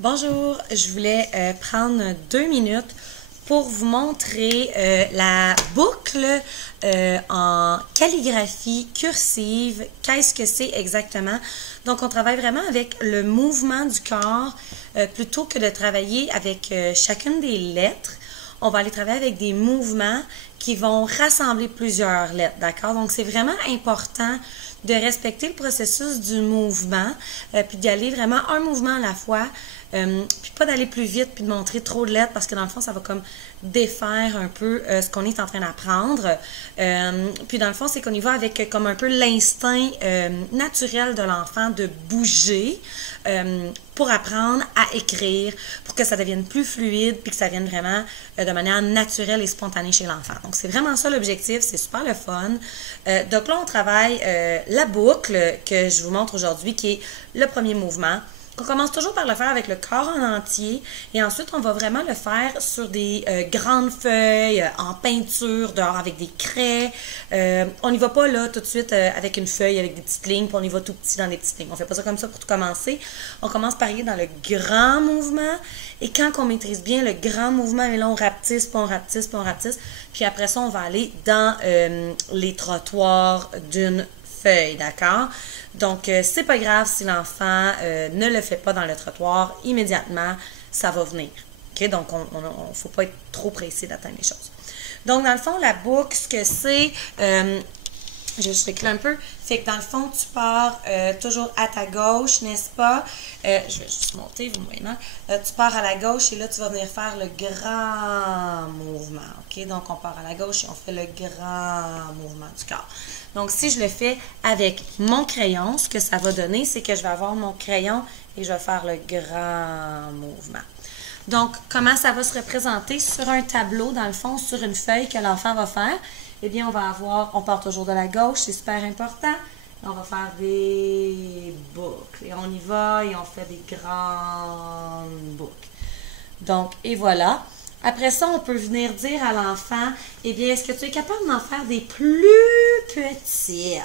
Bonjour, je voulais prendre 2 minutes pour vous montrer la boucle en calligraphie cursive. Qu'est-ce que c'est exactement? Donc, on travaille vraiment avec le mouvement du corps plutôt que de travailler avec chacune des lettres. On va aller travailler avec des mouvements qui vont rassembler plusieurs lettres, d'accord? Donc, c'est vraiment important de respecter le processus du mouvement, puis d'y aller vraiment un mouvement à la fois, puis pas d'aller plus vite, puis de montrer trop de lettres, parce que dans le fond, ça va comme défaire un peu ce qu'on est en train d'apprendre. Puis dans le fond, c'est qu'on y va avec comme un peu l'instinct naturel de l'enfant de bouger pour apprendre à écrire, pour que ça devienne plus fluide, puis que ça vienne vraiment de manière naturelle et spontanée chez l'enfant. Donc, c'est vraiment ça l'objectif, c'est super le fun. Donc là, on travaille la boucle que je vous montre aujourd'hui, qui est le premier mouvement. On commence toujours par le faire avec le corps en entier et ensuite on va vraiment le faire sur des grandes feuilles en peinture, dehors avec des craies. On n'y va pas là tout de suite avec une feuille avec des petites lignes, puis on y va tout petit dans des petites lignes. On fait pas ça comme ça pour tout commencer. On commence par aller dans le grand mouvement et quand on maîtrise bien le grand mouvement, et là on rapetisse, puis on rapetisse, puis on rapetisse. Puis après ça, on va aller dans les trottoirs d'une feuille, d'accord? Donc, c'est pas grave si l'enfant ne le fait pas dans le trottoir immédiatement, ça va venir. OK? Donc, on faut pas être trop pressé d'atteindre les choses. Donc, dans le fond, la boucle, ce que c'est, je réclame un peu, fait que dans le fond, tu pars toujours à ta gauche, n'est-ce pas? Je vais juste monter, vous me voyez mal. Tu pars à la gauche et là, tu vas venir faire le grand mouvement. OK? Donc, on part à la gauche et on fait le grand mouvement du corps. Donc, si je le fais avec mon crayon, ce que ça va donner, c'est que je vais avoir mon crayon et je vais faire le grand mouvement. Donc, comment ça va se représenter sur un tableau, dans le fond, sur une feuille que l'enfant va faire? Eh bien, on part toujours de la gauche, c'est super important. On va faire des boucles. Et on y va et on fait des grandes boucles. Donc, et voilà. Après ça, on peut venir dire à l'enfant, eh bien, est-ce que tu es capable d'en faire des plus petites?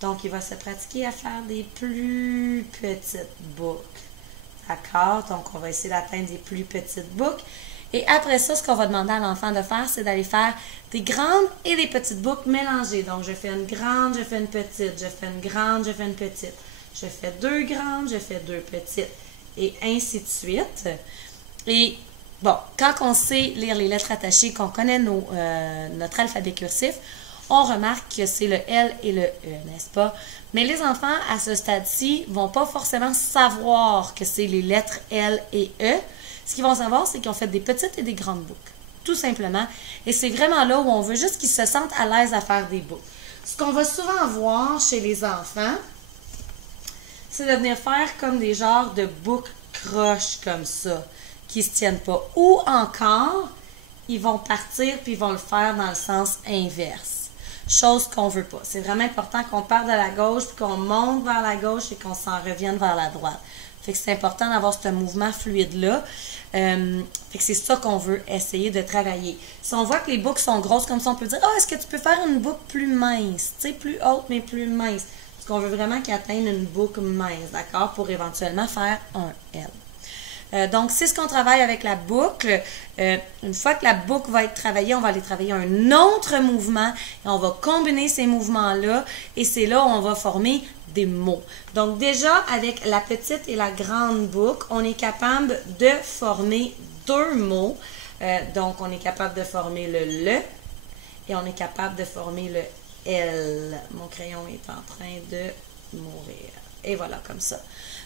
Donc, il va se pratiquer à faire des plus petites boucles. D'accord? Donc, on va essayer d'atteindre des plus petites boucles. Et après ça, ce qu'on va demander à l'enfant de faire, c'est d'aller faire des grandes et des petites boucles mélangées. Donc, je fais une grande, je fais une petite, je fais une grande, je fais une petite. Je fais 2 grandes, je fais 2 petites. Et ainsi de suite. Et bon, quand on sait lire les lettres attachées, qu'on connaît notre alphabet cursif, on remarque que c'est le L et le E, n'est-ce pas? Mais les enfants, à ce stade-ci, vont pas forcément savoir que c'est les lettres L et E. Ce qu'ils vont savoir, c'est qu'ils ont fait des petites et des grandes boucles, tout simplement. Et c'est vraiment là où on veut juste qu'ils se sentent à l'aise à faire des boucles. Ce qu'on va souvent voir chez les enfants, c'est de venir faire comme des genres de boucles croches comme ça, qui se tiennent pas. Ou encore, ils vont partir puis ils vont le faire dans le sens inverse. Chose qu'on veut pas. C'est vraiment important qu'on parte de la gauche puis qu'on monte vers la gauche et qu'on s'en revienne vers la droite. Fait que c'est important d'avoir ce mouvement fluide-là. Fait que c'est ça qu'on veut essayer de travailler. Si on voit que les boucles sont grosses comme ça, on peut dire « Ah, est-ce que tu peux faire une boucle plus mince? » Tu sais, plus haute, mais plus mince. Parce qu'on veut vraiment qu'il atteigne une boucle mince, d'accord? Pour éventuellement faire un L. Donc, c'est ce qu'on travaille avec la boucle. Une fois que la boucle va être travaillée, on va aller travailler un autre mouvement et on va combiner ces mouvements-là et c'est là où on va former des mots. Donc, déjà, avec la petite et la grande boucle, on est capable de former 2 mots. Donc, on est capable de former le « le » et on est capable de former le « L ». Mon crayon est en train de mourir. Et voilà, comme ça.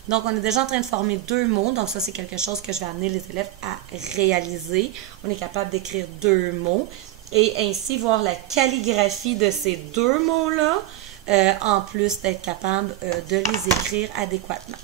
Donc, on est déjà en train de former 2 mots. Donc, ça, c'est quelque chose que je vais amener les élèves à réaliser. On est capable d'écrire 2 mots et ainsi voir la calligraphie de ces 2 mots-là, en plus d'être capable de les écrire adéquatement.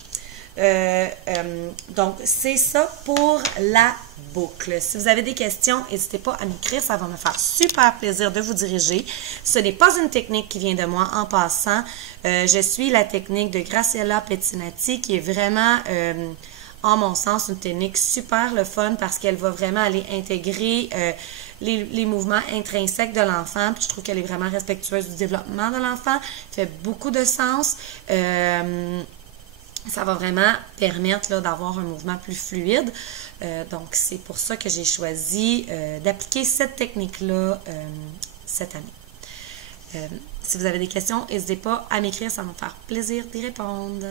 Donc, c'est ça pour la boucle. Si vous avez des questions, n'hésitez pas à m'écrire, ça va me faire super plaisir de vous diriger. Ce n'est pas une technique qui vient de moi en passant. Je suis la technique de Graciela Pettinati qui est vraiment, en mon sens, une technique super le fun parce qu'elle va vraiment aller intégrer les mouvements intrinsèques de l'enfant. Puis je trouve qu'elle est vraiment respectueuse du développement de l'enfant. Ça fait beaucoup de sens. Ça va vraiment permettre d'avoir un mouvement plus fluide. Donc, c'est pour ça que j'ai choisi d'appliquer cette technique-là cette année. Si vous avez des questions, n'hésitez pas à m'écrire, ça va me faire plaisir d'y répondre.